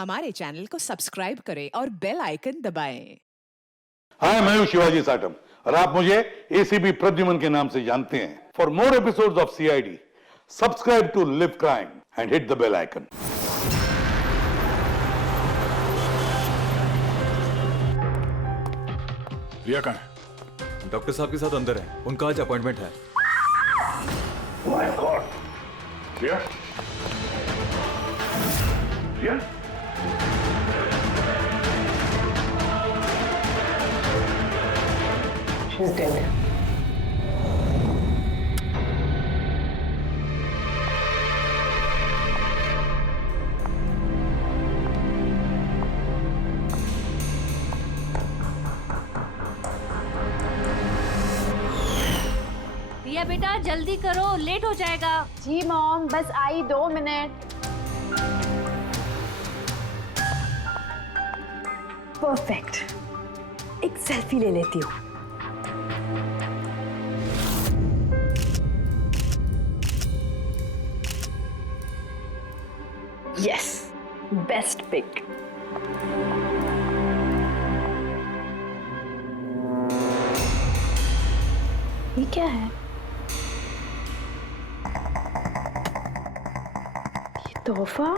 हमारे चैनल को सब्सक्राइब करें और बेल आइकन दबाएं। हाय, मैं हूं शिवाजी साटम और आप मुझे एसीपी प्रद्युमन के नाम से जानते हैं। For more episodes of CID, subscribe to live crime and hit the bell icon. Riya कहाँ है? डॉक्टर साहब के साथ अंदर है, उनका आज अपॉइंटमेंट है। My god, Riya, Riya, She's dead. Riya बेटा जल्दी करो, लेट हो जाएगा। जी मॉम, बस आई 2 मिनट। परफेक्ट, एक सेल्फी ले लेती हूँ। Yes, best pic. ये क्या है? ये तोहफा,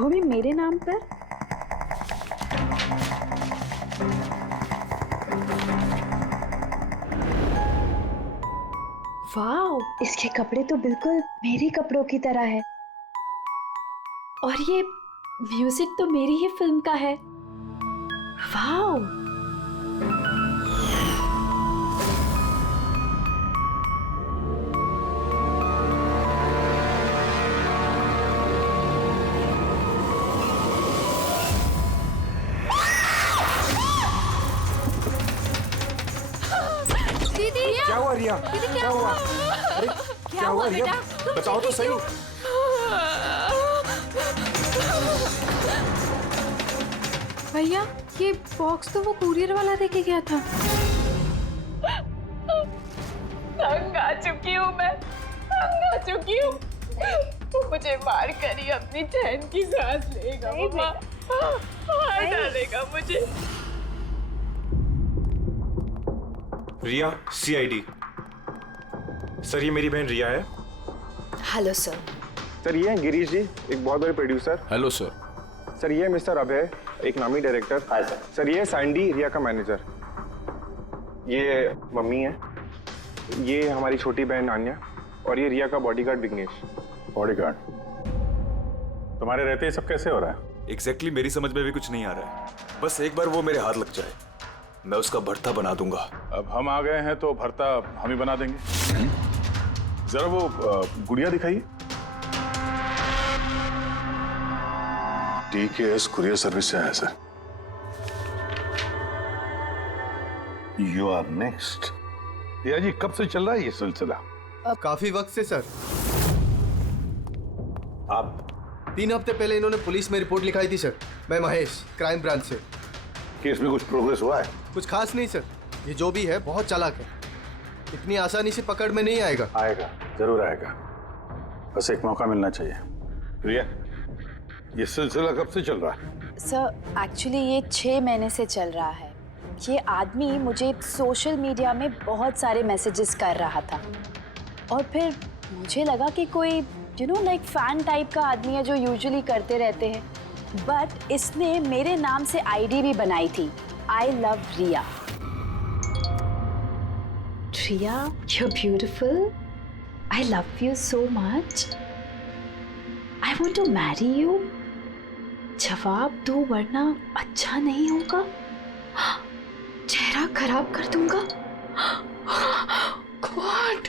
वो भी मेरे नाम पर। वाओ, इसके कपड़े तो बिल्कुल मेरे कपड़ों की तरह है। और ये म्यूजिक तो मेरी ही फिल्म का है। वाओ, दीदी क्या हुआ रिया? दीदी क्या हुआ? अरे क्या हुआ रिया? बेटा? बताओ तो सही। भैया, ये बॉक्स तो वो कुरियर वाला देके गया था। तंग आ चुकी हूँ मैं, तंग आ चुकी हूँ। वो मुझे मार कर ही अपनी चैन की सांस लेगा। मम्मा मार डालेगा मुझे। रिया, सीआईडी। सर, ये मेरी बहन रिया है। Hello sir. सर, ये हैं गिरीश जी, एक बहुत बड़े प्रोड्यूसर। Hello sir. सर, ये है मिस्टर अभय, एक नामी डायरेक्टर। Hi sir. सर, ये है सैंडी, रिया का मैनेजर। ये मम्मी है। ये हमारी छोटी बहन आन्या और ये रिया का बॉडीगार्ड विघ्नेश। बॉडीगार्ड? तुम्हारे रहते ये सब कैसे हो रहा है? एग्जैक्टली मेरी समझ में भी कुछ नहीं आ रहा है। बस एक बार वो मेरे हाथ लग जाए, मैं उसका भरता बना दूंगा। अब हम आ गए हैं तो भरता हम ही बना देंगे। जरा वो गुड़िया दिखाइए। DKS कुरियर सर्विस से आया sir. You are next. Riya ji, कब से चल रहा है ये सिलसिला? काफी वक्त से सर। आप 3 हफ्ते पहले इन्होंने पुलिस में रिपोर्ट लिखाई थी सर। मैं महेश, क्राइम ब्रांच से। केस में कुछ प्रोग्रेस हुआ है? कुछ खास नहीं सर, ये जो भी है बहुत चालाक है, इतनी आसानी से पकड़ में नहीं आएगा। आएगा, जरूर आएगा, बस एक मौका मिलना चाहिए। रिया, ये सिलसिला कब से चल रहा है? सर, एक्चुअली ये 6 महीने से चल रहा है। ये आदमी मुझे सोशल मीडिया में बहुत सारे मैसेजेस कर रहा था और फिर मुझे लगा कि कोई लाइक फैन टाइप का आदमी है जो यूजुअली करते रहते हैं, बट इसने मेरे नाम से आईडी भी बनाई थी, I love Riya. Riya, you're beautiful. I love you so much. I want to marry you. जवाब दो वरना अच्छा नहीं होगा, चेहरा खराब कर दूंगा, गॉड,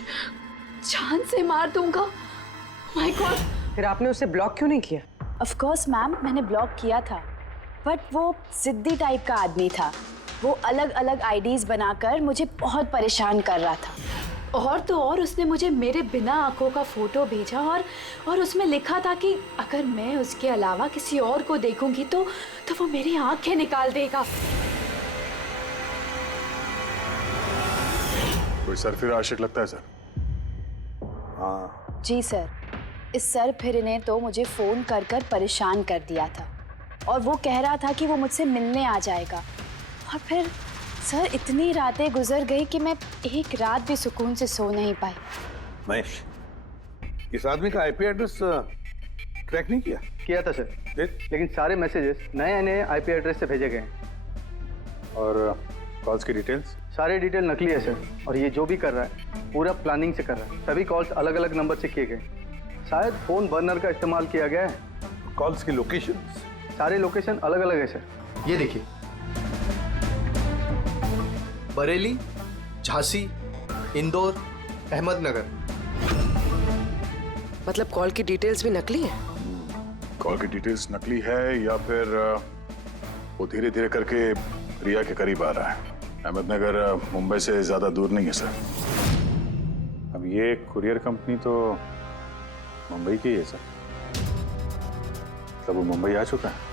जान से मार दूंगा। My God. फिर आपने उसे ब्लॉक क्यों नहीं किया? ऑफ कोर्स मैम, मैंने ब्लॉक किया था, बट वो जिद्दी टाइप का आदमी था। वो अलग अलग आईडीज बनाकर मुझे बहुत परेशान कर रहा था। और तो और उसने मुझे मेरे बिना आंखों का फोटो भेजा और उसमें लिखा था कि अगर मैं उसके अलावा किसी और को देखूंगी तो वो मेरी आंखें निकाल देगा। कोई सरफिर आशिक लगता है सर। हाँ जी सर, इस सर फिर ने तो मुझे फोन कर कर परेशान कर दिया था। और वो कह रहा था कि वो मुझसे मिलने आ जाएगा। और फिर सर इतनी रातें गुजर गई कि मैं एक रात भी सुकून से सो नहीं पाई। महेश, इस आदमी का आईपी एड्रेस ट्रैक नहीं किया? किया था सर, लेकिन सारे मैसेजेस नए नए आईपी एड्रेस से भेजे गए हैं। और कॉल्स की डिटेल्स? सारे डिटेल नकली है सर, और ये जो भी कर रहा है पूरा प्लानिंग से कर रहा है। सभी कॉल्स अलग अलग नंबर से किए गए, शायद फोन बर्नर का इस्तेमाल किया गया है। कॉल्स की लोकेशन? सारे लोकेशन अलग अलग है सर। ये देखिए, बरेली, झांसी, इंदौर, अहमदनगर। मतलब कॉल की डिटेल्स भी नकली है? कॉल की डिटेल्स नकली है या फिर वो धीरे धीरे करके रिया के करीब आ रहा है। अहमदनगर मुंबई से ज्यादा दूर नहीं है सर। अब ये कुरियर कंपनी तो मुंबई की है सर। मतलब वो मुंबई आ चुका है।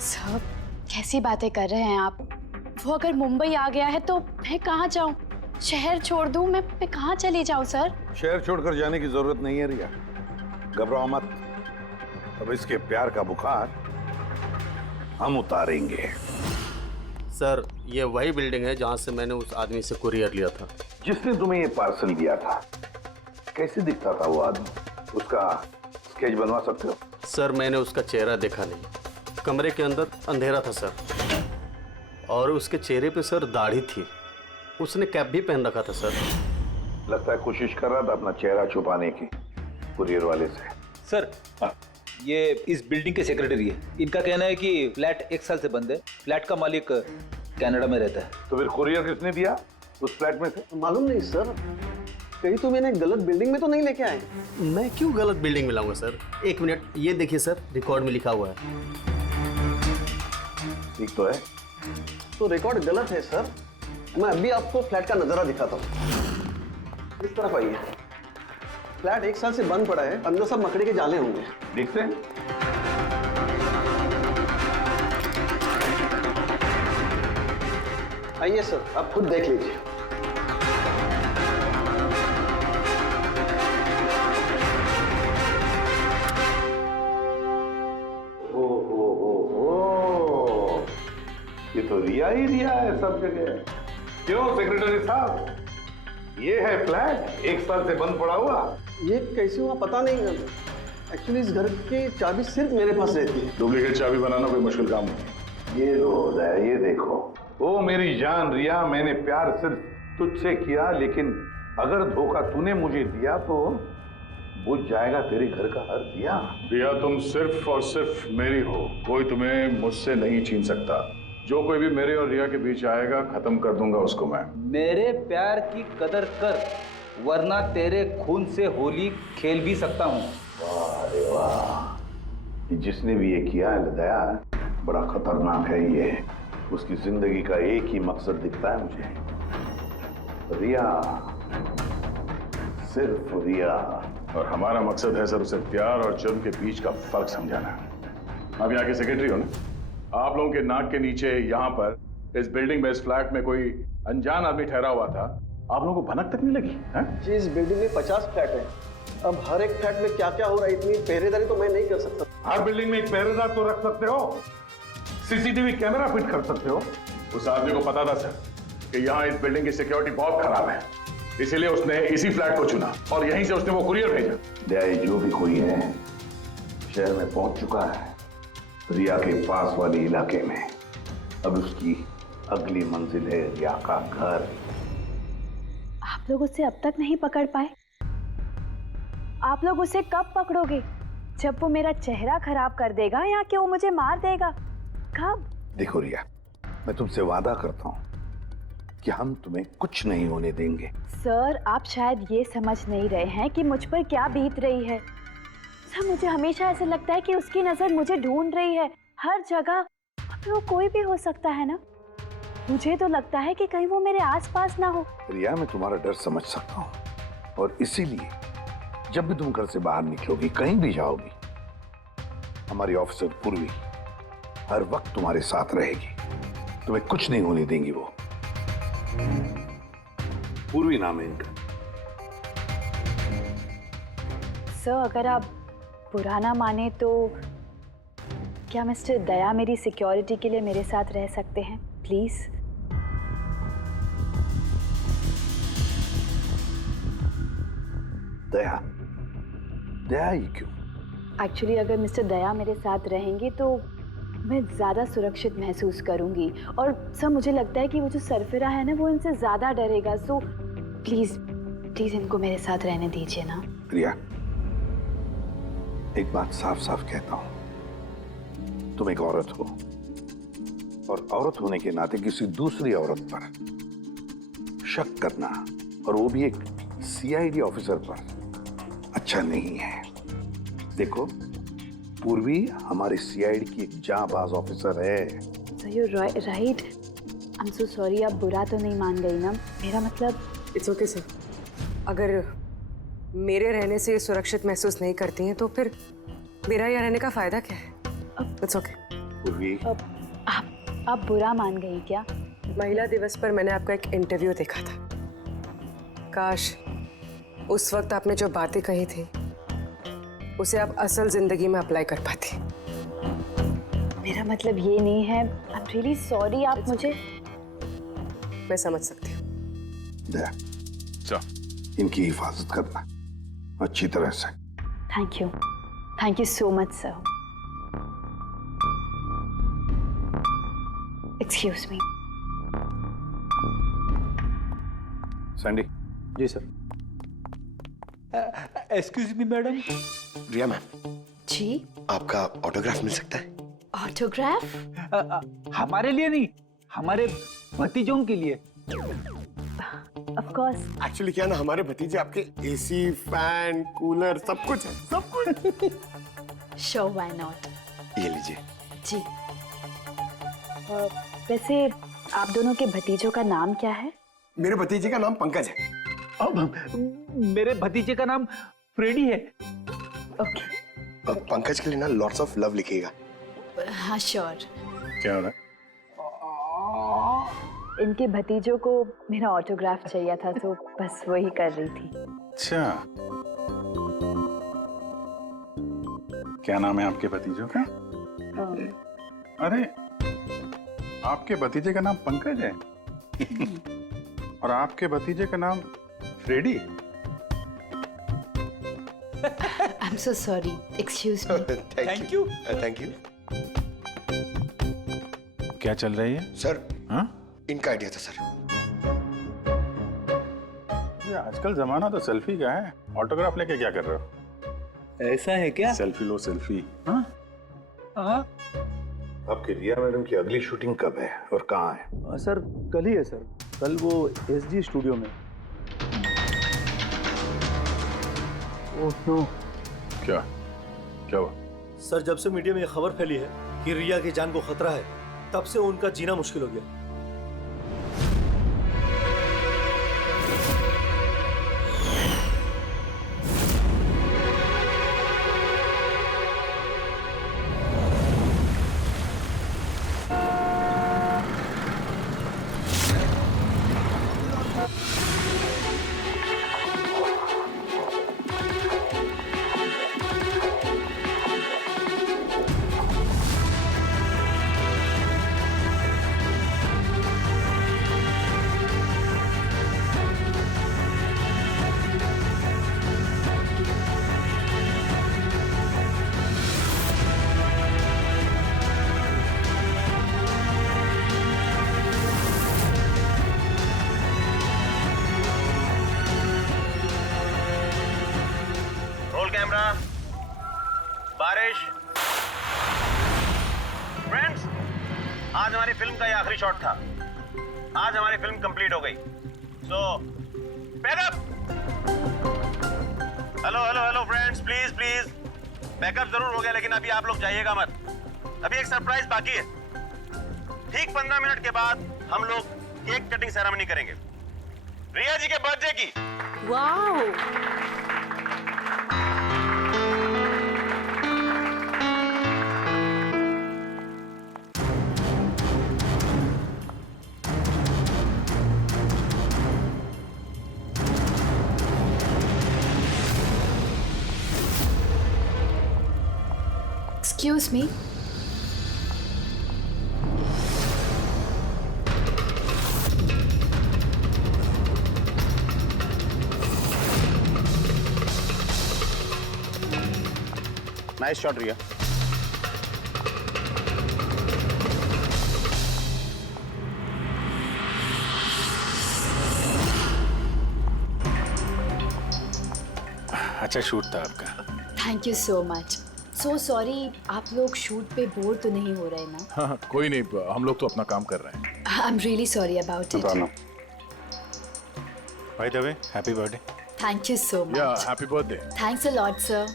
सब कैसी बातें कर रहे हैं आप? वो अगर मुंबई आ गया है तो मैं कहाँ जाऊँ? शहर छोड़ दूँ? मैं कहाँ चली जाऊँ सर? शहर छोड़कर जाने की जरूरत नहीं है रिया, घबराओ मत। अब इसके प्यार का बुखार हम उतारेंगे। सर ये वही बिल्डिंग है जहाँ से मैंने उस आदमी से कुरियर लिया था। जिसने तुम्हें ये पार्सल दिया था, कैसे दिखता था वो आदमी? उसका स्केच बनवा सकते हो? सर मैंने उसका चेहरा देखा नहीं, कमरे के अंदर अंधेरा था सर, और उसके चेहरे पे सर दाढ़ी थी। उसने कैप भी पहन रखा था सर। लगता है कोशिश कर रहा था अपना चेहरा छुपाने की कुरियर वाले से। सर ये इस बिल्डिंग के सेक्रेटरी है। इनका कहना है कि फ्लैट 1 साल से बंद है। फ्लैट का मालिक कनाडा में रहता है। तो फिर कुरियर किसने दिया उस फ्लैट में से? मालूम नहीं सर, कहीं तो मैंने गलत बिल्डिंग में तो नहीं लेके आए। मैं क्यों गलत बिल्डिंग में लाऊंगा सर? एक मिनट, ये देखिए सर, रिकॉर्ड में लिखा हुआ है। ठीक तो है? तो रिकॉर्ड गलत है सर। मैं अभी आपको फ्लैट का नजारा दिखाता हूँ। इस तरफ आइए। फ्लैट 1 साल से बंद पड़ा है, अंदर सब मकड़ी के जाले होंगे। देखते हैं। आइए सर, आप खुद देख लीजिए। ये तो रिया ही रिया है सब जगह। क्यों सेक्रेटरी साहब, ये है फ्लैट 1 साल से बंद पड़ा हुआ। ये कैसे हुआ पता नहीं। एक्चुअली इस घर की चाबी सिर्फ मेरे पास रहती है। डुप्लीकेट चाबी बनाना कोई मुश्किल काम नहीं। ये लो ये देखो। ओ मेरी जान रिया, मैंने प्यार सिर्फ तुझसे किया, लेकिन अगर धोखा तूने मुझे दिया तो बुझ जाएगा तेरे घर का हर दिया। रिया तुम सिर्फ और सिर्फ मेरी हो, कोई तुम्हें मुझसे नहीं छीन सकता। जो कोई भी मेरे और रिया के बीच आएगा खत्म कर दूंगा उसको मैं। मेरे प्यार की कदर कर, वरना तेरे खून से होली खेल भी सकता हूँ। वाह रे वाह, जिसने भी ये किया है दया, बड़ा खतरनाक है ये। उसकी जिंदगी का एक ही मकसद दिखता है मुझे, रिया, सिर्फ रिया। और हमारा मकसद है सर उसे प्यार और जुर्म के बीच का फर्क समझाना। आप यहाँ के सेक्रेटरी हो ना? आप लोगों के नाक के नीचे यहाँ पर इस बिल्डिंग में, इस फ्लैट में कोई अनजान आदमी ठहरा हुआ था। आप लोगों को भनक तक नहीं लगी है? जी, इस बिल्डिंग में 50 फ्लैट है। अब हर एक फ्लैट में क्या क्या हो रहा है, इतनी पहरेदारी तो मैं नहीं कर सकता। हर बिल्डिंग में एक पहरेदार तो रख सकते हो, सीसीटीवी कैमरा फिट कर सकते हो। उस आदमी को पता था सर कि यहाँ इस बिल्डिंग की सिक्योरिटी बहुत खराब है, इसीलिए उसने इसी फ्लैट को चुना और यहीं से उसने वो कुरियर भेजा। दया, जो भी कोई है शहर में पहुंच चुका है, रिया के पास वाले इलाके में। अब उसकी अगली मंजिल है रिया का घर। आप लोग उसे अब तक नहीं पकड़ पाए? आप लोग उसे कब पकड़ोगे? जब वो मेरा चेहरा खराब कर देगा या कि वो मुझे मार देगा? कब? देखो रिया, मैं तुमसे वादा करता हूँ कि हम तुम्हें कुछ नहीं होने देंगे। सर, आप शायद ये समझ नहीं रहे हैं कि मुझ पर क्या बीत रही है। सर, मुझे हमेशा ऐसा लगता है कि उसकी नजर मुझे ढूंढ रही है हर जगह। अब वो कोई भी हो सकता है ना? मुझे तो लगता है कि कहीं वो मेरे आसपास ना हो। रिया, मैं तुम्हारा डर समझ सकता हूँ, और इसीलिए जब भी तुम घर से बाहर निकलोगी, कहीं भी जाओगी, हमारी ऑफिसर पूर्वी हर वक्त तुम्हारे साथ रहेगी। तुम्हें कुछ नहीं होने देंगी वो। पूर्वी नाम है इनका। सर, अगर आप बुरा ना माने तो क्या मिस्टर दया मेरी सिक्योरिटी के लिए मेरे साथ रह सकते हैं प्लीज? दया, दया ही क्यों? एक्चुअली अगर मिस्टर दया मेरे साथ रहेंगे तो मैं ज़्यादा सुरक्षित महसूस करूंगी, और सर मुझे लगता है कि वो जो सरफिरा है ना वो इनसे ज़्यादा डरेगा। सो प्लीज़ प्लीज़ इनको मेरे साथ रहने दीजिए ना। प्रिया, एक बात साफ साफ कहता हूं, तुम एक औरत हो और औरत होने के नाते किसी दूसरी औरत पर शक करना, और वो भी एक सीआईडी ऑफिसर पर, अच्छा नहीं है। देखो, पूर्वी हमारी सीआईडी की एक जांबाज ऑफिसर है। So you right. I am so sorry, आप बुरा तो नहीं मान गई ना? मेरा मतलब इट्स ओके सर। अगर मेरे रहने से सुरक्षित महसूस नहीं करती हैं तो फिर मेरा यहाँ रहने का फायदा क्या है? It's okay. पूर्वी, आप बुरा मान गई क्या? महिला दिवस पर मैंने आपका एक इंटरव्यू देखा था। काश उस वक्त आपने जो बातें कही थी उसे आप असल जिंदगी में अप्लाई कर पाती। मेरा मतलब ये नहीं है। आई एम रियली सॉरी। आप मुझे मैं समझ सकती हूँ। दया, इनकी हिफाजत करना अच्छी तरह से। Thank you so much sir. Excuse me. Sandy. जी sir. Excuse me madam. Riya ma'am ji, आपका ऑटोग्राफ मिल सकता है? ऑटोग्राफ? हमारे लिए नहीं, हमारे भतीजों के लिए। Of course. एक्चुअली क्या ना, हमारे भतीजे आपके एसी, फैन, कूलर सब कुछ है, सब कुछ। Sure, why not. ये लीजिए। जी। वैसे आप दोनों के भतीजों का नाम क्या है? मेरे भतीजे का नाम पंकज है। अब मेरे भतीजे का नाम फ्रेडी है। ओके। पंकज के लिए ना लॉट्स ऑफ लव लिखिएगा। हाँ श्योर। क्या हो रहा है? इनके भतीजों को मेरा ऑटोग्राफ चाहिए था, तो बस वही कर रही थी। अच्छा, क्या नाम है आपके भतीजों का? अरे, आपके भतीजे का नाम पंकज है और आपके भतीजे का नाम Freddy. I am so sorry, excuse me. Thank you. Thank you. क्या चल रही है सर? हाँ, इनका आइडिया था सर। ये आजकल जमाना तो सेल्फी का है, ऑटोग्राफ लेके क्या कर रहे हो? ऐसा है क्या? सेल्फी लो, सेल्फी। हाँ हाँ। आपकी रिया मैडम की अगली शूटिंग कब है और कहाँ है? सर कल ही है सर, कल वो एसजी स्टूडियो में। Oh no. क्या हुआ? सर जब से मीडिया में ये खबर फैली है कि रिया की जान को खतरा है, तब से उनका जीना मुश्किल हो गया। कैमरा, बारिश। फ्रेंड्स, आज हमारी फिल्म का ये आखिरी शॉट था। आज हमारी फिल्म कंप्लीट हो गई। So backup. Hello friends, please backup जरूर हो गया, लेकिन अभी आप लोग जाइएगा मत। अभी एक सरप्राइज बाकी है। ठीक 15 मिनट के बाद हम लोग केक कटिंग सेरेमनी करेंगे, रिया जी के बर्थडे की। वाह। Excuse me. नाइस शॉट रिया। अच्छा शूट था आपका। Thank you so much. So sorry, आप लोग शूट पे बोर तो नहीं हो रहे ना? हाँ कोई नहीं, हम लोग तो अपना काम कर रहे हैं। I am really sorry about it. By the way happy birthday. Thank you so much. Yeah happy birthday. Thanks a lot sir.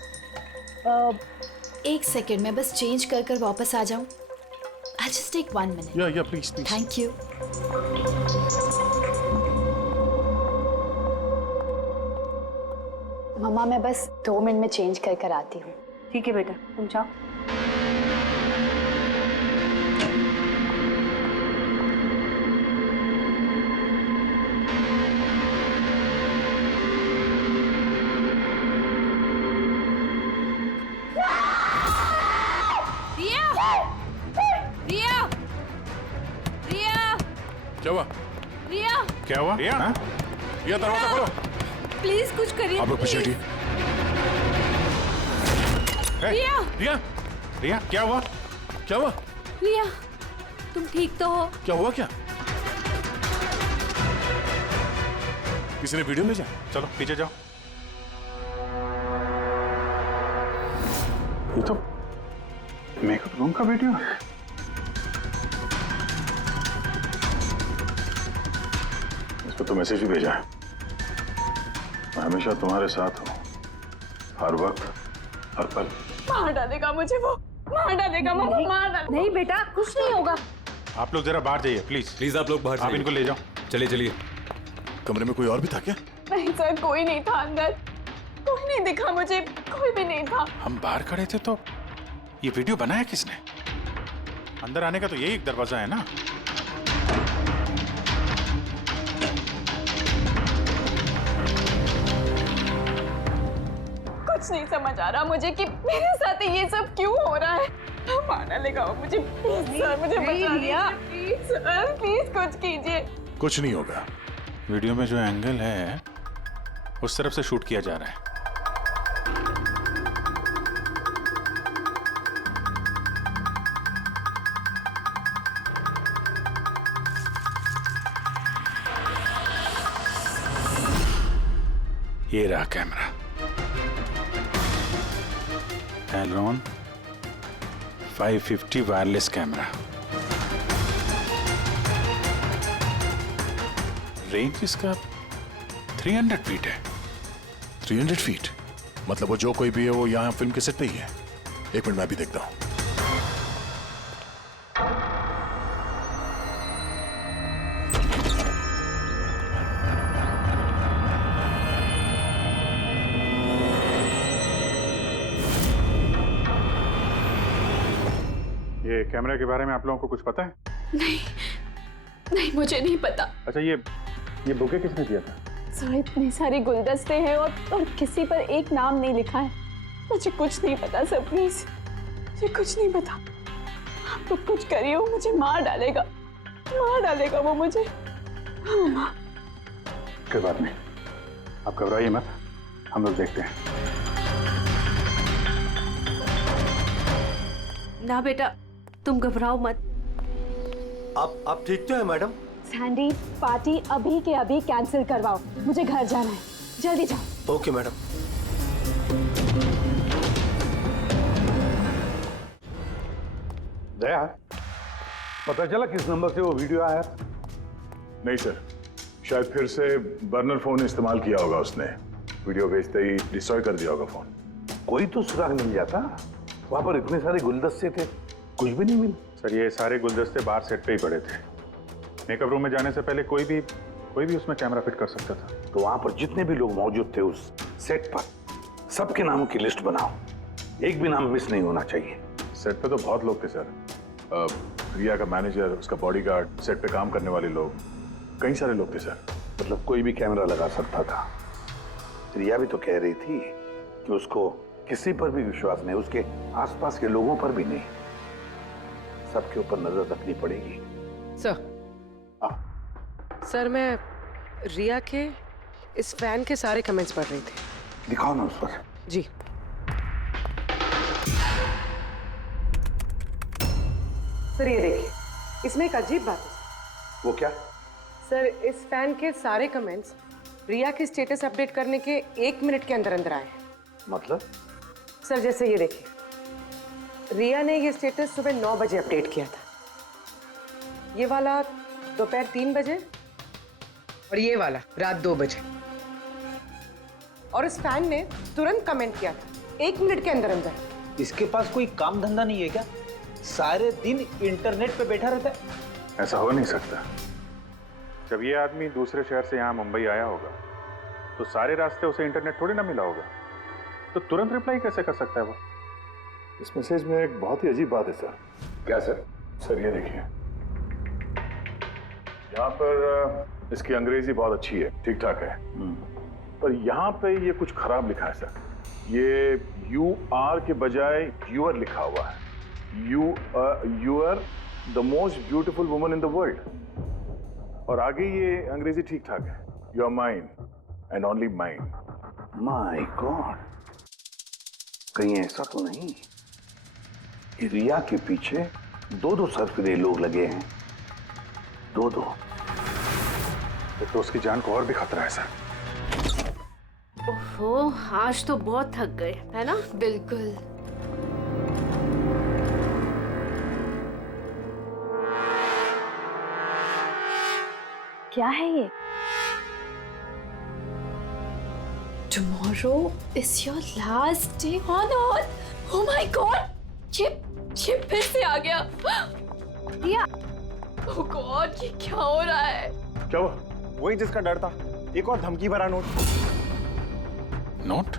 एक सेकेंड, मैं बस चेंज कर वापस आ जाऊं। I just take 1 minute. Yeah please please. Thank you. मम्मा मैं बस 2 मिनट में चेंज कर आती हूँ। ठीक है बेटा, तुम जाओ। क्या हुआ? रिया, क्या हुआ? रिया, रिया दरवाजा खोलो। प्लीज कुछ करिए। आप लोग पीछे हटिए। रिया, रिया, रिया क्या हुआ? क्या हुआ? रिया, तुम ठीक तो हो? क्या हुआ क्या? किसी ने वीडियो भेजा? चलो पीछे जाओ। ये तो मेकअप रूम का वीडियो है। इस पर तो मैसेज भी भेजा है, मैं हमेशा तुम्हारे साथ हूँ, हर वक्त हर पल। मार डालेगा मुझे वो, मार डालेगा, मार डालेगा। नहीं बेटा, कुछ नहीं होगा। आप लोग जरा बाहर जाइए प्लीज। प्लीज आप लोग बाहर आप इनको ले जाओ। चलिए चलिए। कमरे में कोई और भी था क्या? नहीं सर, कोई नहीं था अंदर, कोई नहीं दिखा मुझे, कोई भी नहीं था। हम बाहर खड़े थे तो ये वीडियो बनाया किसने? अंदर आने का तो यही एक दरवाजा है ना। कुछ नहीं समझ आ रहा मुझे कि मेरे साथ ये सब क्यों हो रहा है। मार डालेगा वो मुझे। प्लीज सर, मुझे बचा लिया। प्लीज सर, प्लीज कुछ कीजिए। कुछ नहीं होगा। वीडियो में जो एंगल है उस तरफ से शूट किया जा रहा है। ये रहा कैमरा। एलरॉन 550 वायरलेस कैमरा। रेंज इसका 300 फीट है। 300 फीट मतलब वो जो कोई भी है वो यहाँ फिल्म के सेट पे ही है। एक मिनट मैं भी देखता हूँ। ये कैमरे के बारे में आप लोगों को कुछ पता है? नहीं मुझे नहीं पता। अच्छा ये बुके किसने दिया था? सर इतने सारे गुलदस्ते हैं और किसी पर एक नाम नहीं लिखा है। मुझे कुछ नहीं पता सर, प्लीज मुझे कुछ नहीं पता। आप तो कुछ करिए, वो मुझे मार डालेगा वो मुझे। कोई बात नहीं, आप घबराइए मत, हम लोग देखते हैं। ना बेटा तुम घबराओ मत। आप ठीक तो है मैडम? सैंडी, पार्टी अभी के अभी कैंसिल करवाओ, मुझे घर जाना है, जल्दी जाओ। Okay madam. दया, पता चला किस नंबर से वो वीडियो आया? नहीं सर, शायद फिर से बर्नर फोन इस्तेमाल किया होगा उसने। वीडियो भेजते ही डिस्ट्रॉय कर दिया होगा फोन। कोई तो सुराग मिल जाता। वहां पर इतने सारे गुलदस्ते थे, कुछ भी नहीं मिला। सर ये सारे गुलदस्ते बाहर सेट पे ही पड़े थे। मेकअप रूम में जाने से पहले कोई भी उसमें कैमरा फिट कर सकता था। तो वहां पर जितने भी लोग मौजूद थे उस सेट पर, सबके नामों की लिस्ट बनाओ, एक भी नाम मिस नहीं होना चाहिए। सेट पे तो बहुत लोग थे सर। रिया का मैनेजर, उसका बॉडीगार्ड, सेट पे काम करने वाले लोग, कई सारे लोग थे सर। मतलब कोई भी कैमरा लगा सकता था। रिया भी तो कह रही थी कि उसको किसी पर भी विश्वास नहीं, उसके आसपास के लोगों पर भी नहीं, सबके ऊपर नजर रखनी पड़ेगी। सर मैं रिया के इस फैन के सारे कमेंट्स पढ़ रही थी। दिखाओ ना उस पर। जी। सर ये देखिए, इसमें एक अजीब बात है। वो क्या? सर इस फैन के सारे कमेंट्स रिया के स्टेटस अपडेट करने के 1 मिनट के अंदर अंदर आए हैं। मतलब? सर जैसे ये देखिए, रिया ने ये स्टेटस सुबह 9 बजे अपडेट किया था, ये वाला दोपहर 3 बजे और ये वाला रात 2 बजे। और इस फैन ने तुरंत कमेंट किया था 1 मिनट के अंदर अंदर। इसके पास कोई काम धंधा नहीं है क्या? सारे दिन इंटरनेट पे बैठा रहता है। ऐसा हो नहीं सकता। जब ये आदमी दूसरे शहर से यहाँ मुंबई आया होगा तो सारे रास्ते उसे इंटरनेट थोड़ी ना मिला होगा, तो तुरंत रिप्लाई कैसे कर सकता है वो? इस मैसेज में एक बहुत ही अजीब बात है सर। क्या सर? सर ये देखिए, यहाँ पर इसकी अंग्रेजी बहुत अच्छी है, ठीक ठाक है, पर यहाँ पे ये कुछ खराब लिखा है सर। ये यू आर के बजाय यूर लिखा हुआ है। You are the most beautiful woman in the world. और आगे ये अंग्रेजी ठीक ठाक है, you are mine and only mine. My god, कहीं ऐसा तो नहीं कि रिया के पीछे 2 सरफिरे लोग लगे हैं? 2। तो उसकी जान को और भी खतरा है सर। ओहो, आज तो बहुत थक गए, है ना? बिल्कुल। क्या है ये? Tomorrow is your last day on Earth. Oh my God! ये फिर से आ गया। रिया, Oh God, ये क्या हो रहा है? क्या हुआ? वही जिसका डर था, एक और धमकी भरा नोट। नोट?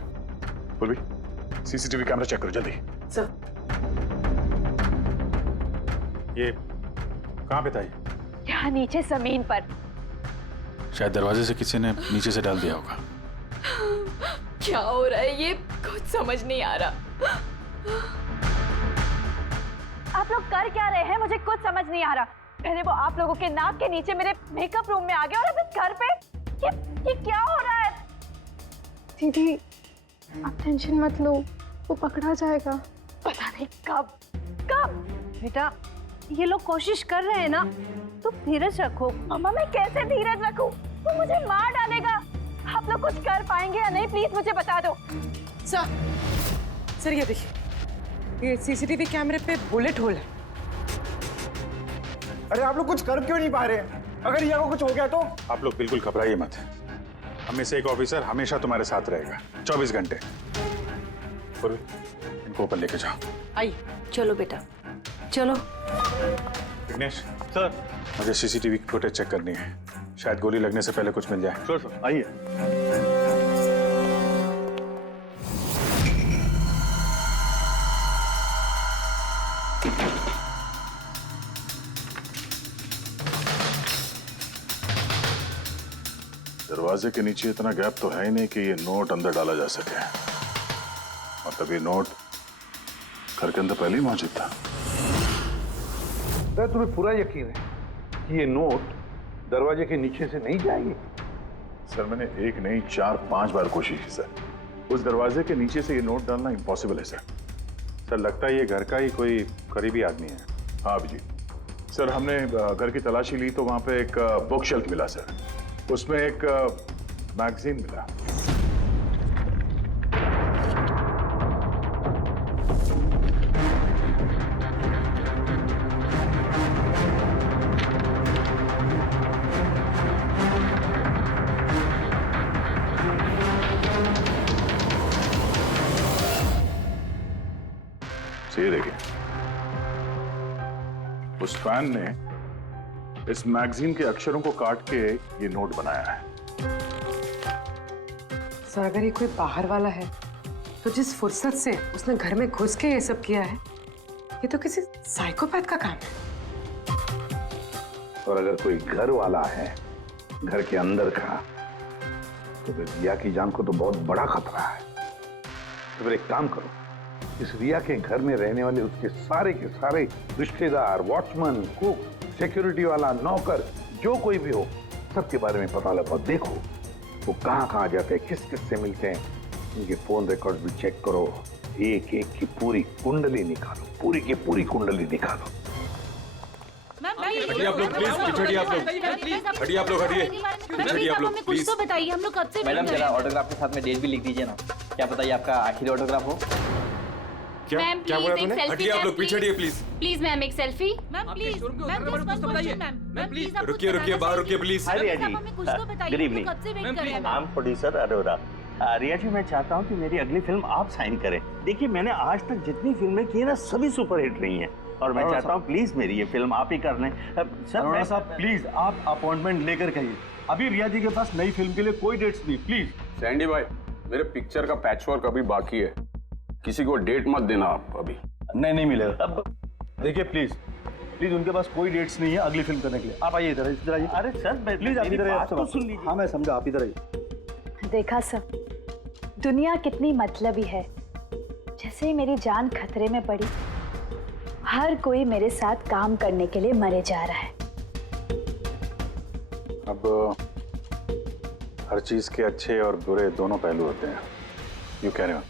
पूर्वी, सीसीटीवी कैमरा चेक करो जल्दी। सर ये कहाँ पे था ये? यहाँ नीचे जमीन पर। शायद दरवाजे से किसी ने नीचे से डाल दिया होगा। क्या हो रहा है? ये कुछ समझ नहीं आ रहा। आप लोग कर क्या रहे हैं? मुझे कुछ समझ नहीं आ रहा। पहले वो आप लोगों के नाक के नीचे मेरे मेकअप रूम में आ गया और अब इस घर पे ये क्या हो रहा है? दीदी आप टेंशन मत लो, वो पकड़ा जाएगा। पता नहीं कब। बेटा ये लोग कोशिश कर रहे हैं ना, तो धीरज रखो। मम्मा मैं कैसे धीरज रखूं? वो मुझे मार डालेगा। आप लोग कुछ कर पाएंगे या नहीं, प्लीज मुझे बता दो। सर ये देखिए, ये सीसीटीवी कैमरे पे बुलेट होल है। अरे आप लोग कुछ कर क्यों नहीं पा रहे? अगर रिया को कुछ हो गया तो? आप लोग बिल्कुल घबराइए मत। हम में से एक ऑफिसर हमेशा तुम्हारे साथ रहेगा 24 घंटे। पूर्वी, इनको ऊपर लेके जाओ। आइए। चलो बेटा, चलो। विघ्नेश सर, मुझे सीसीटीवी फुटेज चेक करनी है, शायद गोली लगने से पहले कुछ मिल जाए। श्योर सर, आइए। दरवाजे के नीचे इतना गैप तो है ही नहीं कि ये नोट अंदर डाला जा सके। मतलब ये नोट घर के अंदर पहले ही मौजूद था। सर तुम्हें पूरा यकीन है कि ये नोट दरवाजे के नीचे से नहीं जाएंगे? सर मैंने 1 नहीं 4-5 बार कोशिश की सर। उस दरवाजे के नीचे से ये नोट डालना इम्पॉसिबल है सर। सर लगता है ये घर का ही कोई करीबी आदमी है। हाँ अभिजीत सर, हमने घर की तलाशी ली तो वहां पे एक बुक शेल्फ मिला सर, उसमें एक मैगजीन मिला। ये देखिए, उस फैन ने इस मैगजीन के अक्षरों को काट के ये नोट बनाया है। सर अगर ये कोई बाहर वाला है तो जिस फुर्सत से उसने घर में घुस के ये सब किया है, ये तो किसी साइकोपैथ का काम है। और अगर कोई घर वाला है घर के अंदर का, तो फिर रिया की जान को तो बहुत बड़ा खतरा है। तो फिर एक काम करो, इस रिया के घर में रहने वाले उसके सारे के सारे रिश्तेदार, वॉचमैन, कुक, सिक्योरिटी वाला, नौकर, जो कोई भी हो, सबके बारे में पता लगाओ। देखो वो कहाँ जाते हैं, किस किस से मिलते हैं, उनके फोन रिकॉर्ड भी चेक करो। एक एक की पूरी कुंडली निकालो, पूरी की पूरी कुंडली निकालो। हटिए आप लोग प्लीज, हटिए आप लोग, हटिए आप लोग, हटिए, हटिए आप लोग प्लीज। तो बताइए, हम लोग कब से मैडम जरा ऑटोग्राफ के साथ में डेट भी लिख दीजिए ना, क्या पता ये आपका आखिरी ऑटोग्राफ हो। क्या बोला तूने? हटिए आप लोग, पीछे हटिए प्लीज। प्लीज मैम एक selfie. Ma'am please, ma'am please रुकिए रुकिए, बाहर रुकिए please. Hi Riya ji, good evening. I am producer Arora. Riya ji, मैं चाहता हूँ कि मेरी अगली फिल्म आप साइन करें। देखिए, मैंने आज तक जितनी फिल्में की है ना, सभी सुपरहिट रही हैं, और मैं चाहता हूँ प्लीज मेरी ये फिल्म आप ही कर लें। अरोड़ा साहब प्लीज आप अपॉइंटमेंट लेकर कहिए, अभी रिया जी के पास नई फिल्म के लिए कोई डेट्स नहीं, प्लीज। सैंडी भाई, मेरे पिक्चर का पैचवर्क अभी बाकी है, किसी को डेट मत देना आप अभी। नहीं मिलेगा। देखिए प्लीज प्लीज, उनके पास कोई डेट्स नहीं है अगली फिल्म करने के लिए। आप आइए इधर आइए। अरे सर प्लीज आप इधर आइए, तो सुन लीजिए। हाँ मैं समझा, आप इधर आइए। देखा सब, दुनिया कितनी मतलबी है। जैसे ही मेरी जान खतरे में पड़ी, हर कोई मेरे साथ काम करने के लिए मरे जा रहा है। अब हर चीज के अच्छे और बुरे दोनों पहलू होते हैं। You carry on.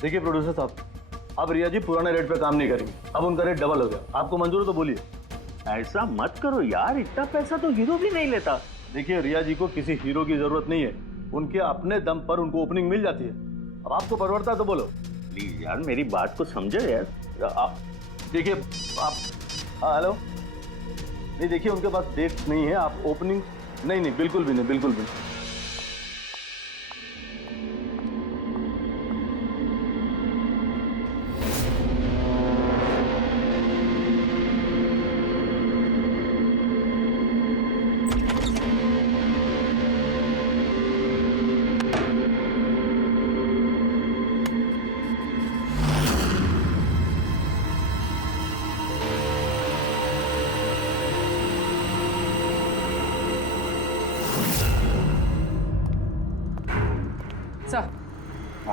देखिए प्रोड्यूसर साहब, अब रिया जी पुराने रेट पे काम नहीं करेंगे, अब उनका रेट डबल हो गया। आपको मंजूर है तो बोलिए। ऐसा मत करो यार, इतना पैसा तो हीरो भी नहीं लेता। देखिए रिया जी को किसी हीरो की जरूरत नहीं है, उनके अपने दम पर उनको ओपनिंग मिल जाती है। अब आपको परवड़ता है तो बोलो। प्लीज यार मेरी बात को समझो यार। आप देखिए, आप हेलो, नहीं देखिए उनके पास डेट नहीं है, आप ओपनिंग नहीं बिल्कुल भी नहीं, बिल्कुल भी नहीं।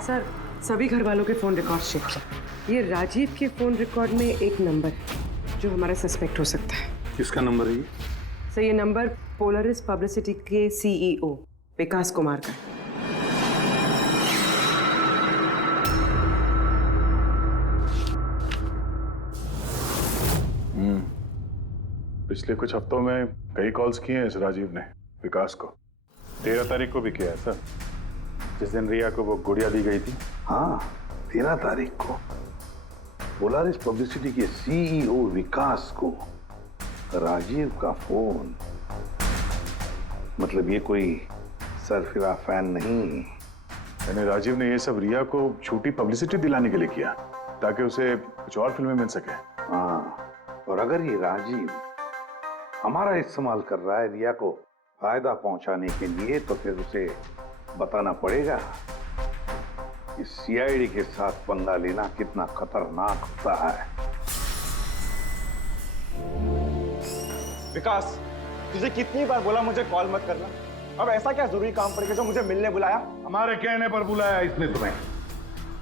सर, सभी घर वालों के फोन रिकॉर्ड चेक किए। ये राजीव के फोन रिकॉर्ड में एक नंबर है जो हमारा सस्पेक्ट हो सकता है। किसका नंबर है ये? सर ये नंबर पोलरिस पब्लिसिटी के CEO विकास कुमार का। पिछले कुछ हफ्तों में कई कॉल्स किए हैं इस राजीव ने विकास को। 13 तारीख को भी किया है सर, जिस दिन रिया को वो गुड़िया दी गई थी। हाँ, 13 तारीख को पोलारिस पब्लिसिटी के CEO विकास को राजीव का फोन। मतलब ये कोई सरफिरा फैन नहीं। यानी राजीव ने ये सब रिया को झूठी पब्लिसिटी दिलाने के लिए किया ताकि उसे कुछ और फिल्में मिल सके। हाँ, और अगर ये राजीव हमारा इस्तेमाल कर रहा है रिया को फायदा पहुंचाने के लिए, तो फिर उसे बताना पड़ेगा कि CID के साथ पंगा लेना कितना खतरनाक होता है। विकास, तुझे कितनी बार बोला मुझे कॉल मत करना? अब ऐसा क्या जरूरी काम पड़ गया जो मुझे मिलने बुलाया? हमारे कहने पर बुलाया इसने तुम्हें।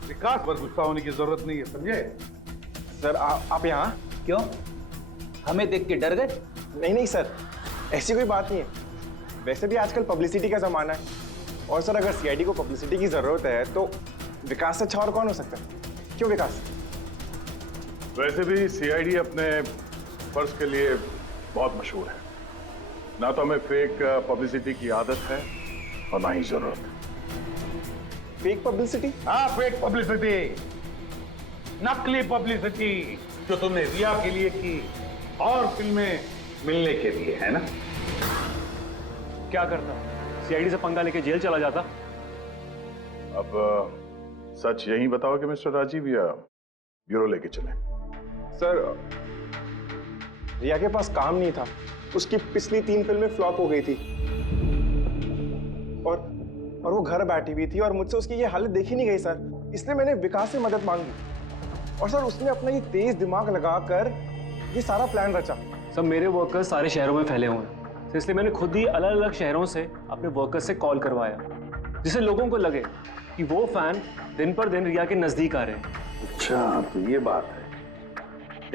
विकास पर गुस्सा होने की जरूरत नहीं है, समझे? सर आप यहाँ क्यों? हमें देख के डर गए? नहीं सर, ऐसी कोई बात नहीं है। वैसे भी आजकल पब्लिसिटी का जमाना है, और सर अगर CID को पब्लिसिटी की जरूरत है तो विकास से अच्छा और कौन हो सकता है? क्यों विकास? वैसे भी CID अपने फर्ज के लिए बहुत मशहूर है। ना तो हमें फेक पब्लिसिटी की आदत है और ना ही जरूरत। Fake publicity? हाँ, फेक पब्लिसिटी, नकली पब्लिसिटी जो तुमने रिया के लिए की और फिल्में मिलने के लिए, है ना? क्या करता? CID से पंगा लेके जेल चला जाता। अब सच यही बताओ कि मिस्टर राजीव या ब्यूरो लेके चले। सर रिया के पास काम नहीं था, उसकी पिछली 3 फिल्में फ्लॉप हो गई थी, और वो घर बैठी हुई थी और मुझसे उसकी ये हालत देखी नहीं गई सर। इसलिए मैंने विकास से मदद मांगी, और सर उसने अपना ये तेज दिमाग लगाकर ये सारा प्लान रचा। सब मेरे वर्कर्स सारे शहरों में फैले हुए हैं, तो इसलिए मैंने खुद ही अलग अलग शहरों से अपने वर्कर्स से कॉल करवाया, जिससे लोगों को लगे कि वो फैन दिन पर दिन रिया के नजदीक आ रहे हैं। अच्छा, तो ये बात है।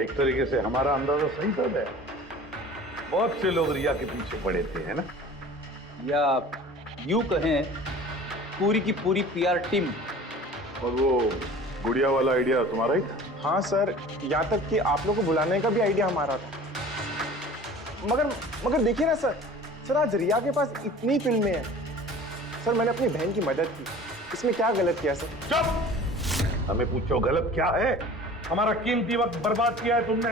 एक तरीके से हमारा अंदाजा सही था। बहुत से लोग रिया के पीछे पड़े थे, है ना? या यूं कहें पूरी की पूरी PR टीम। और वो गुड़िया वाला आइडिया तुम्हारा ही था? हाँ सर, यहाँ तक कि आप लोगों को बुलाने का भी आइडिया हमारा था। मगर देखिए ना सर आज रिया के पास इतनी फिल्में हैं। सर मैंने अपनी बहन की मदद की, इसमें क्या गलत किया सर? चुप! हमें पूछो गलत क्या है? हमारा कीमती वक्त बर्बाद किया है तुमने।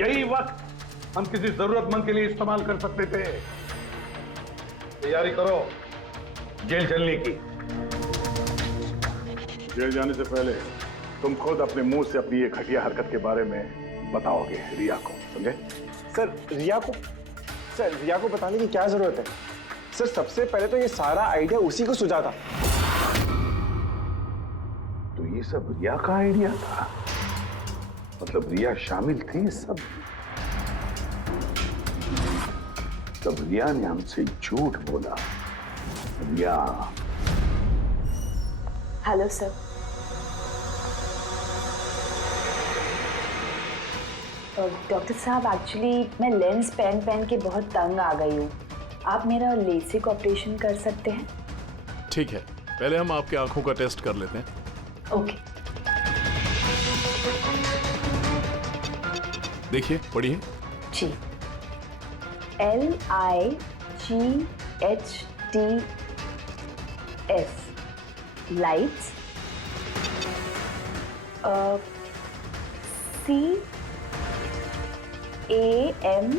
यही वक्त हम किसी जरूरतमंद के लिए इस्तेमाल कर सकते थे। तैयारी करो जेल चलने की। जेल जाने से पहले तुम खुद अपने मुंह से अपनी ये घटिया हरकत के बारे में बताओगे रिया को, समझे? सर रिया को बताने की क्या जरूरत है? सर सबसे पहले तो ये सारा आइडिया उसी को सुझा था। तो ये सब रिया का आइडिया था? मतलब रिया शामिल थी इस सब? तब रिया ने हमसे झूठ बोला। रिया। Hello sir. डॉक्टर साहब, एक्चुअली मैं लेंस पहन के बहुत तंग आ गई हूँ। आप मेरा लेसिक ऑपरेशन कर सकते हैं? ठीक है, पहले हम आपकी आंखों का टेस्ट कर लेते हैं। ओके। देखिए, पढ़िए। जी। LIGHTS lights. CAMERA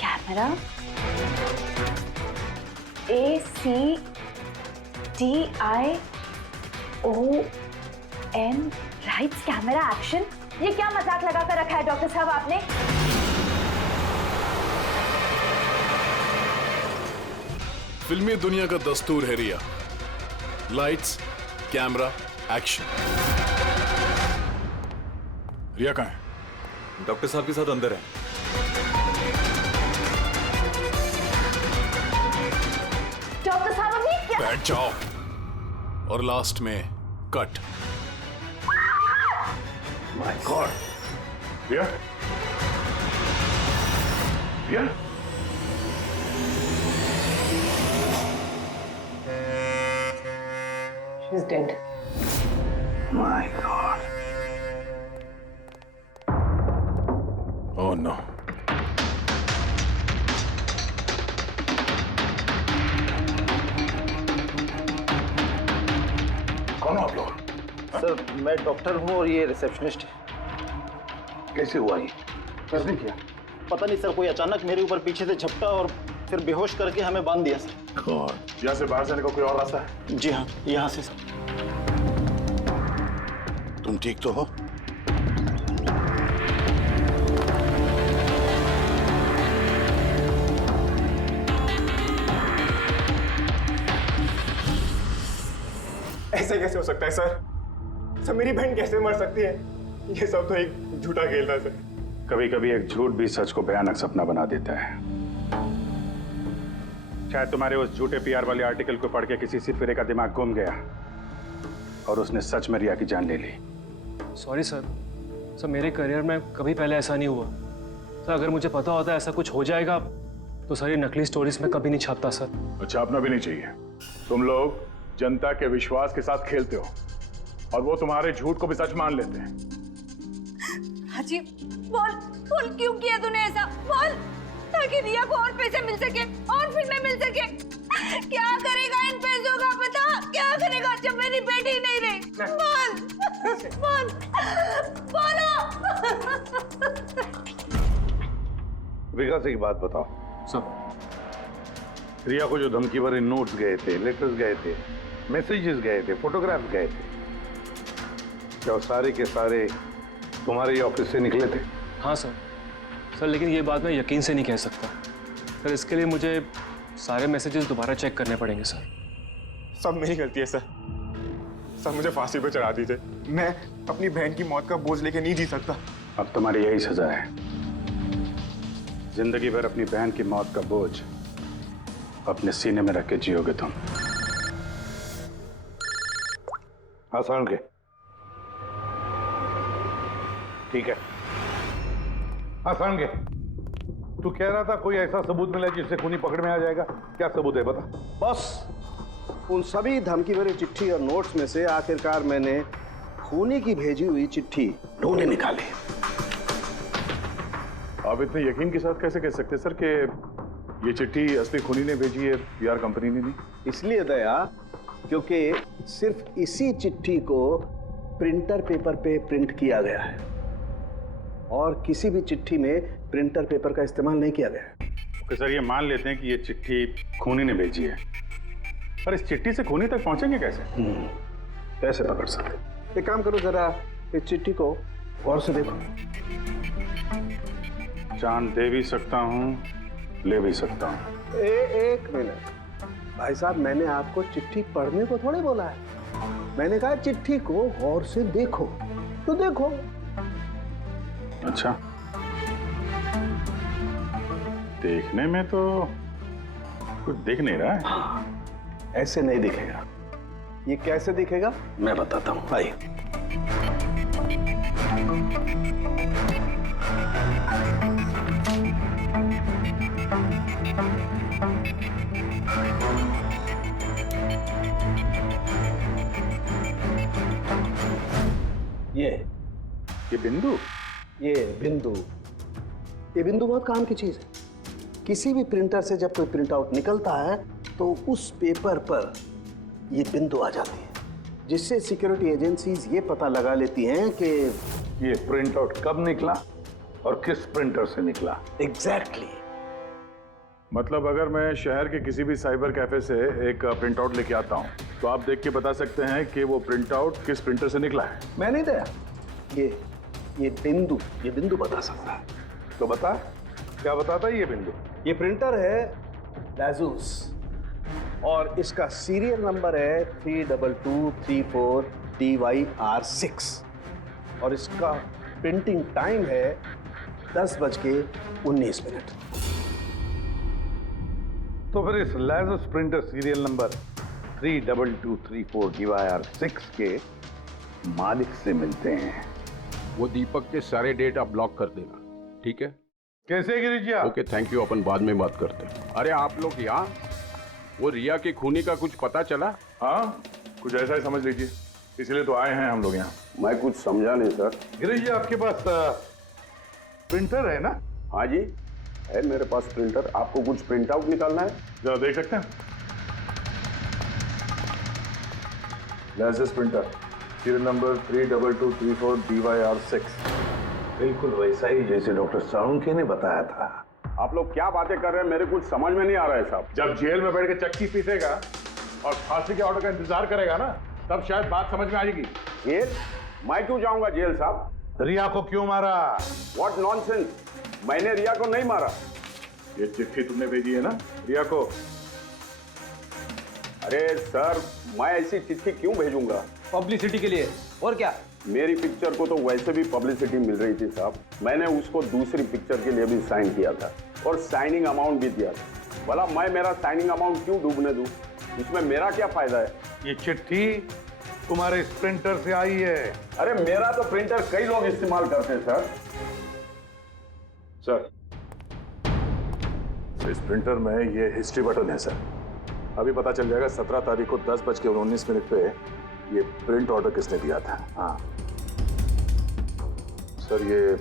camera. ACTION lights camera action. ये क्या मजाक लगा कर रखा है डॉक्टर साहब आपने? फिल्मी दुनिया का दस्तूर है Riya. Lights, camera, action. Riya कहाँ है? डॉक्टर साहब के साथ अंदर है। डॉक्टर साहब अभी क्या? बैठ जाओ। और लास्ट में cut. My god. Riya? Riya? She's dead. My God. Oh no. कौन हो आप लोग? सर मैं डॉक्टर हूँ और ये रिसेप्शनिस्ट है। कैसे हुआ ये? किसने किया? पता नहीं सर, कोई अचानक मेरे ऊपर पीछे से झपटा और फिर बेहोश करके हमें बांध दिया सर। यहाँ से बाहर जाने का कोई और रास्ता है? जी हाँ, यहाँ से सर। तुम ठीक तो हो? ऐसे कैसे हो सकता है सर? मेरी बहन कैसे मर सकती है? ये सब तो एक झूठा खेल था सर। कभी कभी एक झूठ भी सच को भयानक सपना बना देता है। शायद तुम्हारे उस झूठे पीआर वाले आर्टिकल को पढ़ के किसी सिरफिरे का दिमाग घूम गया और उसने सच में रिया की जान ले ली। सॉरी सर, मेरे करियर में कभी पहले ऐसा नहीं हुआ सर। अगर मुझे पता होता ऐसा कुछ हो जाएगा तो सारी नकली स्टोरीज में कभी नहीं छापता सर। छापना भी नहीं चाहिए। तुम लोग जनता के विश्वास के साथ खेलते हो और वो तुम्हारे झूठ को भी सच मान लेते हैं। राजीव, बोल क्यों किया तूने ऐसा? बोल, ताकि रिया को और पैसे मिल सके और फिल्में मिल सके। क्या करेगा इन पैसों का पता? क्या करेगा जब मेरी बेटी नहीं रही? बोल बोलो। विकास एक बात बताओ सब। रिया को जो धमकी भरे नोट्स गए थे, लेटर्स गए थे, मैसेजेस गए थे, फोटोग्राफ्स गए थे, क्या वो सारे के सारे तुम्हारे ही ऑफिस से निकले थे? हाँ सर, लेकिन ये बात मैं यकीन से नहीं कह सकता सर। इसके लिए मुझे सारे मैसेजेस दोबारा चेक करने पड़ेंगे सर। सब मेरी गलती है सर। मुझे फांसी पे चढ़ा दीजिए। मैं अपनी बहन की मौत का बोझ लेके नहीं जी सकता। अब तुम्हारी यही सजा है। जिंदगी भर अपनी बहन की मौत का बोझ अपने सीने में रख के जियोगे तुम। आसान के ठीक है। आसान के तू कह रहा था कोई ऐसा सबूत मिला जिससे खूनी पकड़ में आ जाएगा। क्या सबूत है बता? बस उन सभी धमकी भरी चिट्ठी और नोट्स में से आखिरकार मैंने खूनी की भेजी हुई चिट्ठी ढूंढे निकाली। आप इतने यकीन के साथ कैसे कह सकते हैं सर कि ये चिट्ठी असली खूनी ने भेजी है, पीआर कंपनी ने नहीं? इसलिए दया, क्योंकि सिर्फ इसी चिट्ठी को प्रिंटर पेपर पे प्रिंट किया गया है और किसी भी चिट्ठी में प्रिंटर पेपर का इस्तेमाल नहीं किया गया है। ओके सर, ये मान लेते हैं कि ये चिट्ठी खूनी ने भेजी है, पर इस चिट्ठी से खूनी तक पहुंचेंगे कैसे? कैसे पकड़ सकते? एक काम करो, जरा इस चिट्ठी को गौर से देखो। चांद दे भी सकता हूँ, ले भी सकता हूँ। एक मिनट भाई साहब, मैंने आपको चिट्ठी पढ़ने को थोड़े बोला है, मैंने कहा चिट्ठी को गौर से देखो। तो देखो। अच्छा, देखने में तो कुछ दिख नहीं रहा है। ऐसे नहीं दिखेगा। ये कैसे दिखेगा मैं बताता हूँ, आइए। ये बिंदु, ये बिंदु बहुत काम की चीज है। किसी भी प्रिंटर से जब कोई प्रिंट आउट निकलता है तो उस पेपर पर ये बिंदु आ जाती है, जिससे सिक्योरिटी एजेंसीज ये पता लगा लेती हैं कि ये प्रिंट आउट कब निकला और किस प्रिंटर से निकला। एग्जैक्टली। मतलब अगर मैं शहर के किसी भी साइबर कैफे से एक प्रिंट आउट लेके आता हूँ तो आप देख के बता सकते हैं कि वो प्रिंट आउट किस प्रिंटर से निकला है? मैं नहीं दया, ये बिंदु बता सकता है। तो बता, क्या बताता है ये बिंदु? ये प्रिंटर है लाजूस और इसका सीरियल नंबर है 32234 DYR6 और इसका प्रिंटिंग टाइम है 10:19। तो फिर इस लाजूस प्रिंटर सीरियल नंबर 32234 DYR6 के मालिक से मिलते हैं। वो दीपक के सारे डेटा ब्लॉक कर देना, ठीक है? कैसे गिरिजा? ओके, थैंक यू, अपन बाद में बात करते हैं। अरे आप लोग यहाँ, वो रिया के खूनी का कुछ पता चला? हाँ, कुछ ऐसा ही समझ लीजिए, इसलिए तो आए हैं हम लोग यहाँ। मैं कुछ समझा नहीं सर। गिरिजा, आपके पास प्रिंटर है ना? हाँ जी, है मेरे पास प्रिंटर। आपको कुछ प्रिंट आउट निकालना है? जरा देख सकते हैं। Licence printer serial number 32234 DYR6। बिल्कुल वैसा ही जैसे डॉक्टर साळुंखे ने बताया था। आप लोग क्या बातें कर रहे हैं, मेरे कुछ समझ में नहीं आ रहा है साहब। जब जेल में बैठ के चक्की पीसेगा और फांसी के ऑर्डर का इंतजार करेगा ना, तब शायद बात समझ में आएगी। जेल? मैं क्यों जाऊंगा जेल साहब? रिया को क्यों मारा? व्हाट नॉनसेंस, मैंने रिया को नहीं मारा। ये चिट्ठी तुमने भेजी है ना रिया को? अरे सर, मैं ऐसी चिट्ठी क्यों भेजूंगा? पब्लिसिटी के लिए, और क्या? मेरी पिक्चर को तो वैसे भी पब्लिसिटी मिल रही थी साहब। मैंने उसको दूसरी पिक्चर के लिए भी साइन किया था और साइनिंग अमाउंट भी दिया था। भला मैं मेरा साइनिंग अमाउंट क्यों डूबने दूं? इसमें मेरा क्या फायदा है? ये चिट्ठी तुम्हारे इस प्रिंटर से आई है। अरे मेरा तो प्रिंटर कई लोग इस्तेमाल करते हैं सर। सर, इस प्रिंटर में ये हिस्ट्री बटन है सर। अभी पता चल जाएगा 17 तारीख को 10:19 पे ये प्रिंट ऑर्डर किसने दिया था। हाँ सर, ये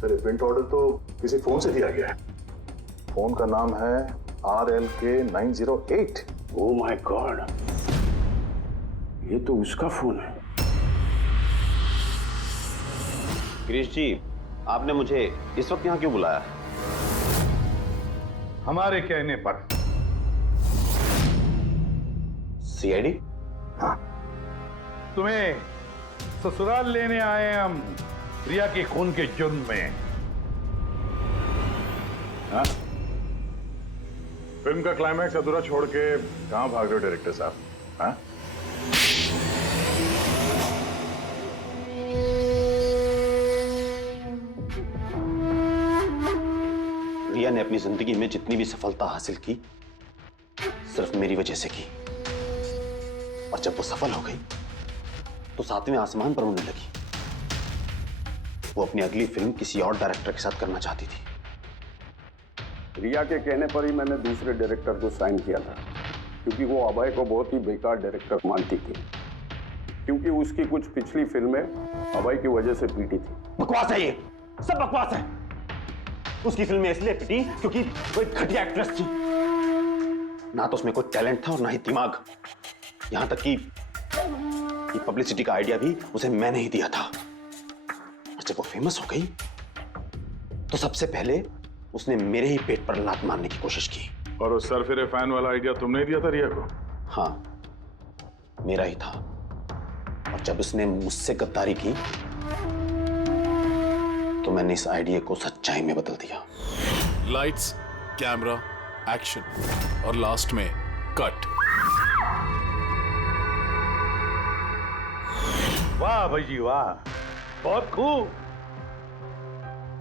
प्रिंट ऑर्डर तो किसी फोन से दिया गया है। फोन का नाम है RLK908। ओह माय गॉड, ये तो उसका फोन है। गिरीश जी, आपने मुझे इस वक्त यहाँ क्यों बुलाया? हमारे कहने पर। CID? हाँ, तुम्हें ससुराल लेने आए हैं हम, रिया के खून के जुर्म में। हाँ? फिल्म का क्लाइमैक्स अधूरा छोड़ के कहां भाग रहे हो डायरेक्टर साहब? हाँ? रिया ने अपनी जिंदगी में जितनी भी सफलता हासिल की सिर्फ मेरी वजह से की, और जब वो सफल हो गई तो 7वें आसमान पर उड़ने लगी। वो अपनी अगली फिल्म किसी और डायरेक्टर के साथ करना चाहती थी। रिया के कहने पर ही मैंने दूसरे डायरेक्टर को साइन किया था। क्योंकि वो अभय को बहुत ही बेकार डायरेक्टर मानती थी, क्योंकि उसकी कुछ पिछली फिल्में अभय की वजह से पीटी थी। बकवास है ये, सब बकवास है। उसकी फिल्में इसलिए पिटी क्योंकि वो एक घटिया एक्ट्रेस थी। ना तो उसमें कोई टैलेंट था और ना ही दिमाग। यहां तक कि ये पब्लिसिटी का आइडिया भी उसे मैंने ही दिया था। और जब वो फेमस हो गई तो सबसे पहले उसने मेरे ही पेट पर लात मारने की कोशिश की। और उस सरफिरे फैन वाला आइडिया तुमने ही दिया था रिया को? हाँ, मेरा ही था। और जब उसने मुझसे गद्दारी की तो मैंने इस आइडिया को सच्चाई में बदल दिया। लाइट्स, कैमरा, एक्शन और लास्ट में कट। वाह अभय जी वाह, बहुत खूब।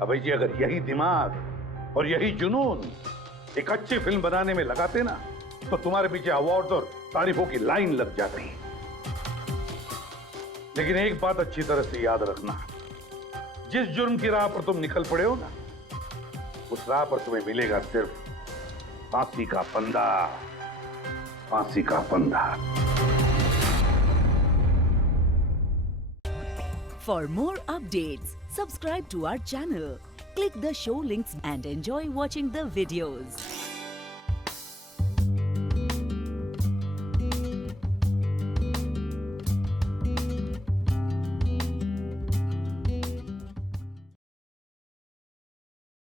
अभय जी अगर यही दिमाग और यही जुनून एक अच्छी फिल्म बनाने में लगाते ना तो तुम्हारे पीछे अवार्ड और तारीफों की लाइन लग जाती। लेकिन एक बात अच्छी तरह से याद रखना, जिस जुर्म की राह पर तुम निकल पड़े हो ना, उस राह पर तुम्हें मिलेगा सिर्फ फांसी का फंदा, फांसी का फंदा। For more updates, subscribe to our channel, click the show links and enjoy watching the videos.